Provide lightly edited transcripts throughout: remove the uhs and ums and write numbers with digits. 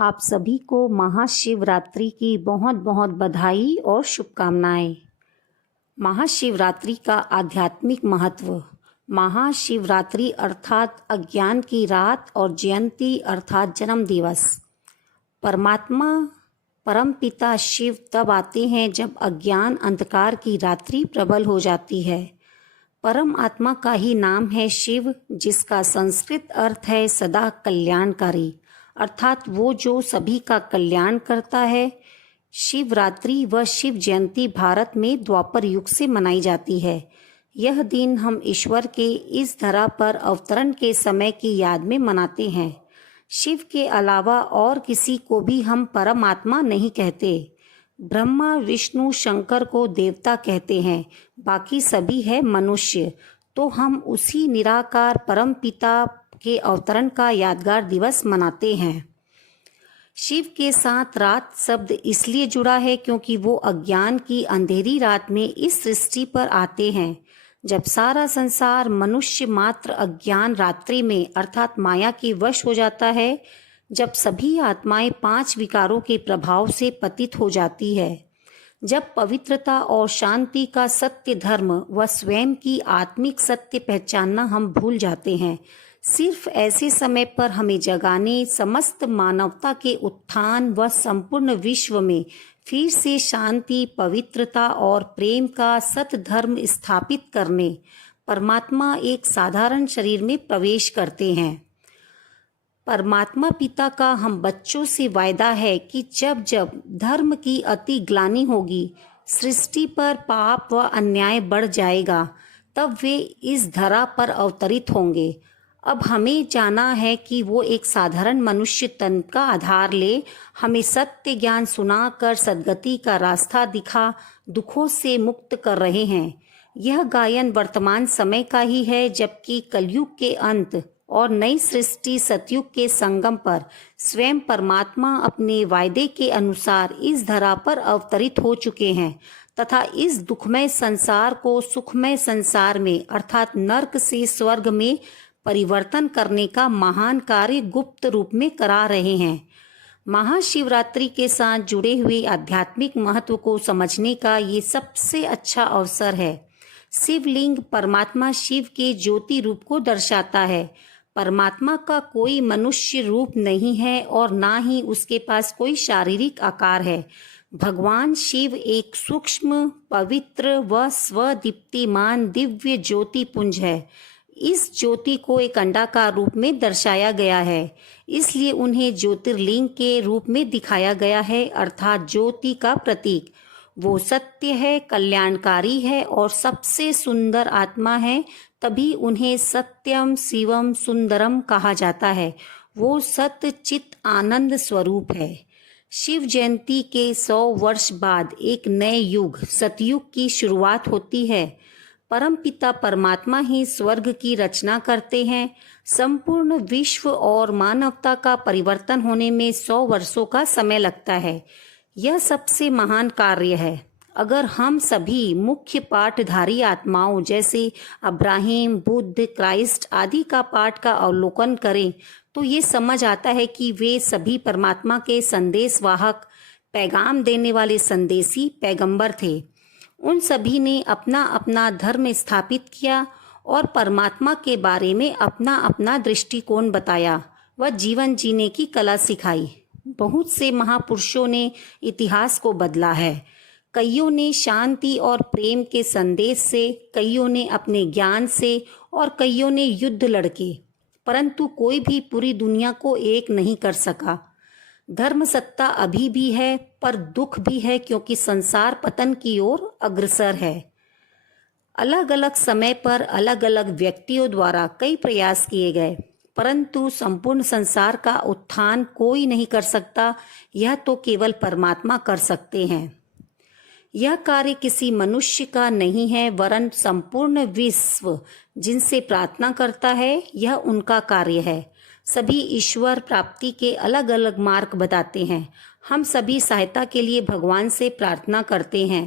आप सभी को महाशिवरात्रि की बहुत बहुत बधाई और शुभकामनाएं। महाशिवरात्रि का आध्यात्मिक महत्व। महाशिवरात्रि अर्थात अज्ञान की रात और जयंती अर्थात जन्म दिवस। परमात्मा परमपिता शिव तब आते हैं जब अज्ञान अंधकार की रात्रि प्रबल हो जाती है। परम आत्मा का ही नाम है शिव, जिसका संस्कृत अर्थ है सदा कल्याणकारी, अर्थात वो जो सभी का कल्याण करता है। शिवरात्रि व शिव जयंती भारत में द्वापर युग से मनाई जाती है। यह दिन हम ईश्वर के इस धरा पर अवतरण के समय की याद में मनाते हैं। शिव के अलावा और किसी को भी हम परमात्मा नहीं कहते। ब्रह्मा विष्णु शंकर को देवता कहते हैं, बाकी सभी है मनुष्य। तो हम उसी निराकार परम पिता के अवतरण का यादगार दिवस मनाते हैं। शिव के साथ रात शब्द इसलिए जुड़ा है क्योंकि वो अज्ञान की अंधेरी रात में इस सृष्टि पर आते हैं, जब सारा संसार मनुष्य मात्र अज्ञान रात्रि में अर्थात माया के वश हो जाता है, जब सभी आत्माएं 5 विकारों के प्रभाव से पतित हो जाती है, जब पवित्रता और शांति का सत्य धर्म व स्वयं की आत्मिक सत्य पहचानना हम भूल जाते हैं। सिर्फ ऐसे समय पर हमें जगाने, समस्त मानवता के उत्थान व संपूर्ण विश्व में फिर से शांति, पवित्रता और प्रेम का सत धर्म स्थापित करने परमात्मा एक साधारण शरीर में प्रवेश करते हैं। परमात्मा पिता का हम बच्चों से वायदा है कि जब जब धर्म की अति ग्लानि होगी, सृष्टि पर पाप व अन्याय बढ़ जाएगा, तब वे इस धरा पर अवतरित होंगे। अब हमें जाना है कि वो एक साधारण मनुष्य तन का आधार ले हमें सत्य ज्ञान सुनाकर सद्गति का रास्ता दिखा दुखों से मुक्त कर रहे हैं। यह गायन वर्तमान समय का ही है, जबकि कलयुग के अंत और नई सृष्टि सतयुग के संगम पर स्वयं परमात्मा अपने वायदे के अनुसार इस धरा पर अवतरित हो चुके हैं तथा इस दुखमय संसार को सुखमय संसार में अर्थात नर्क से स्वर्ग में परिवर्तन करने का महान कार्य गुप्त रूप में करा रहे हैं। महाशिवरात्रि के साथ जुड़े हुए आध्यात्मिक महत्व को समझने का ये सबसे अच्छा अवसर है। शिवलिंग परमात्मा शिव के ज्योति रूप को दर्शाता है। परमात्मा का कोई मनुष्य रूप नहीं है और ना ही उसके पास कोई शारीरिक आकार है। भगवान शिव एक सूक्ष्म, पवित्र व स्वदीप्तिमान दिव्य ज्योति पुंज है। इस ज्योति को एक अंडाकार रूप में दर्शाया गया है, इसलिए उन्हें ज्योतिर्लिंग के रूप में दिखाया गया है, अर्थात ज्योति का प्रतीक। वो सत्य है, कल्याणकारी है और सबसे सुंदर आत्मा है, तभी उन्हें सत्यम शिवम सुंदरम कहा जाता है। वो सत्य चित आनंद स्वरूप है। शिव जयंती के 100 वर्ष बाद एक नए युग सतयुग की शुरुआत होती है। परमपिता परमात्मा ही स्वर्ग की रचना करते हैं। संपूर्ण विश्व और मानवता का परिवर्तन होने में 100 वर्षों का समय लगता है। यह सबसे महान कार्य है। अगर हम सभी मुख्य पाठधारी आत्माओं जैसे अब्राहिम, बुद्ध, क्राइस्ट आदि का पाठ का अवलोकन करें तो ये समझ आता है कि वे सभी परमात्मा के संदेशवाहक, पैगाम देने वाले संदेशी पैगंबर थे। उन सभी ने अपना अपना धर्म स्थापित किया और परमात्मा के बारे में अपना अपना दृष्टिकोण बताया व जीवन जीने की कला सिखाई। बहुत से महापुरुषों ने इतिहास को बदला है। कईयों ने शांति और प्रेम के संदेश से, कईयों ने अपने ज्ञान से और कईयों ने युद्ध लड़के, परंतु कोई भी पूरी दुनिया को एक नहीं कर सका। धर्म सत्ता अभी भी है, पर दुख भी है क्योंकि संसार पतन की ओर अग्रसर है। अलग अलग समय पर अलग अलग व्यक्तियों द्वारा कई प्रयास किए गए, परंतु संपूर्ण संसार का उत्थान कोई नहीं कर सकता। यह तो केवल परमात्मा कर सकते हैं। यह कार्य किसी मनुष्य का नहीं है, वरन संपूर्ण विश्व जिनसे प्रार्थना करता है, यह उनका कार्य है। सभी ईश्वर प्राप्ति के अलग अलग मार्ग बताते हैं। हम सभी सहायता के लिए भगवान से प्रार्थना करते हैं।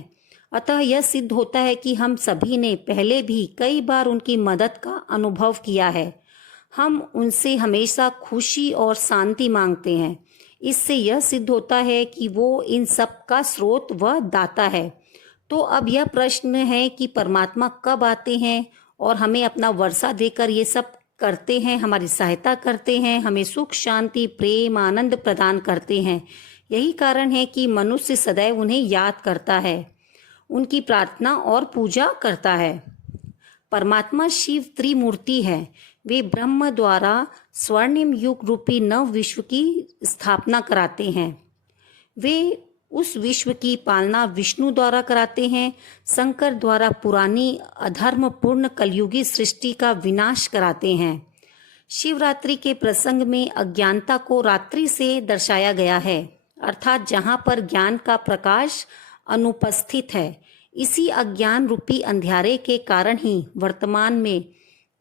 अतः यह सिद्ध होता है कि हम सभी ने पहले भी कई बार उनकी मदद का अनुभव किया है। हम उनसे हमेशा खुशी और शांति मांगते हैं। इससे यह सिद्ध होता है कि वो इन सब का स्रोत व दाता है। तो अब यह प्रश्न है कि परमात्मा कब आते हैं और हमें अपना वर्षा देकर ये सब करते हैं, हमारी सहायता करते हैं, हमें सुख शांति प्रेम आनंद प्रदान करते हैं। यही कारण है कि मनुष्य सदैव उन्हें याद करता है, उनकी प्रार्थना और पूजा करता है। परमात्मा शिव त्रिमूर्ति है। वे ब्रह्म द्वारा स्वर्णिम युग रूपी नव विश्व की स्थापना कराते हैं। वे उस विश्व की पालना विष्णु द्वारा कराते हैं। शंकर द्वारा पुरानी अधर्मपूर्ण कलयुगी सृष्टि का विनाश कराते हैं। शिवरात्रि के प्रसंग में अज्ञानता को रात्रि से दर्शाया गया है, अर्थात जहाँ पर ज्ञान का प्रकाश अनुपस्थित है। इसी अज्ञान रूपी अंधियारे के कारण ही वर्तमान में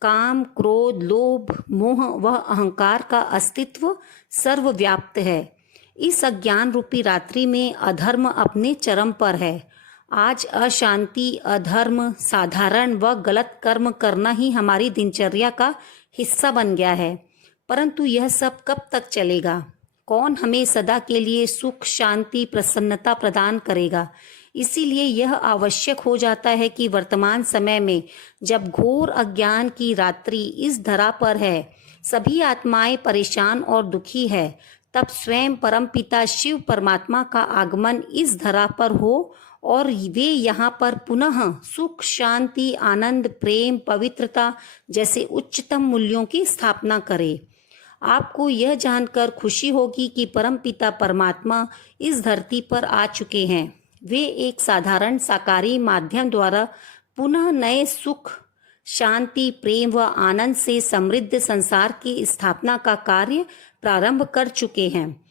काम क्रोध लोभ मोह व अहंकार का अस्तित्व सर्वव्याप्त है। इस अज्ञान रूपी रात्रि में अधर्म अपने चरम पर है। आज अशांति अधर्म साधारण व गलत कर्म करना ही हमारी दिनचर्या का हिस्सा बन गया है। परंतु यह सब कब तक चलेगा? कौन हमें सदा के लिए सुख शांति प्रसन्नता प्रदान करेगा? इसीलिए यह आवश्यक हो जाता है कि वर्तमान समय में जब घोर अज्ञान की रात्रि इस धरा पर है, सभी आत्माएं परेशान और दुखी है, तब स्वयं परमपिता शिव परमात्मा का आगमन इस धरा पर हो और वे यहाँ पर पुनः सुख शांति आनंद प्रेम पवित्रता जैसे उच्चतम मूल्यों की स्थापना करे। आपको यह जानकर खुशी होगी कि परमपिता परमात्मा इस धरती पर आ चुके हैं। वे एक साधारण साकारी माध्यम द्वारा पुनः नए सुख शांति प्रेम व आनंद से समृद्ध संसार की स्थापना का कार्य प्रारंभ कर चुके हैं।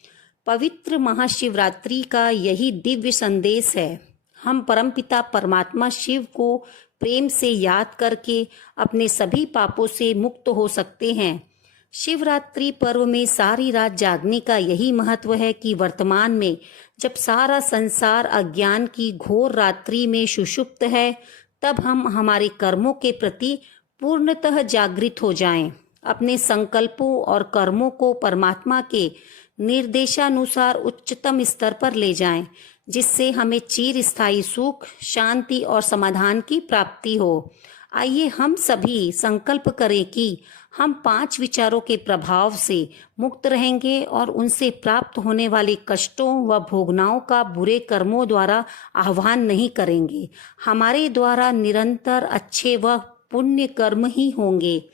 पवित्र महाशिवरात्रि का यही दिव्य संदेश है। हम परमपिता परमात्मा शिव को प्रेम से याद करके अपने सभी पापों से मुक्त हो सकते हैं। शिवरात्रि पर्व में सारी रात जागने का यही महत्व है कि वर्तमान में जब सारा संसार अज्ञान की घोर रात्रि में सुषुप्त है, तब हम हमारे कर्मों के प्रति पूर्णतः जागृत हो जाएं। अपने संकल्पों और कर्मों को परमात्मा के निर्देशानुसार उच्चतम स्तर पर ले जाएं, जिससे हमें चिरस्थायी सुख शांति और समाधान की प्राप्ति हो। आइए हम सभी संकल्प करें कि हम 5 विचारों के प्रभाव से मुक्त रहेंगे और उनसे प्राप्त होने वाले कष्टों व भोगनाओं का बुरे कर्मों द्वारा आह्वान नहीं करेंगे। हमारे द्वारा निरंतर अच्छे व पुण्य कर्म ही होंगे।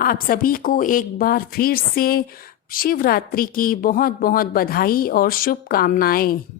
आप सभी को एक बार फिर से शिवरात्रि की बहुत बहुत बधाई और शुभकामनाएं।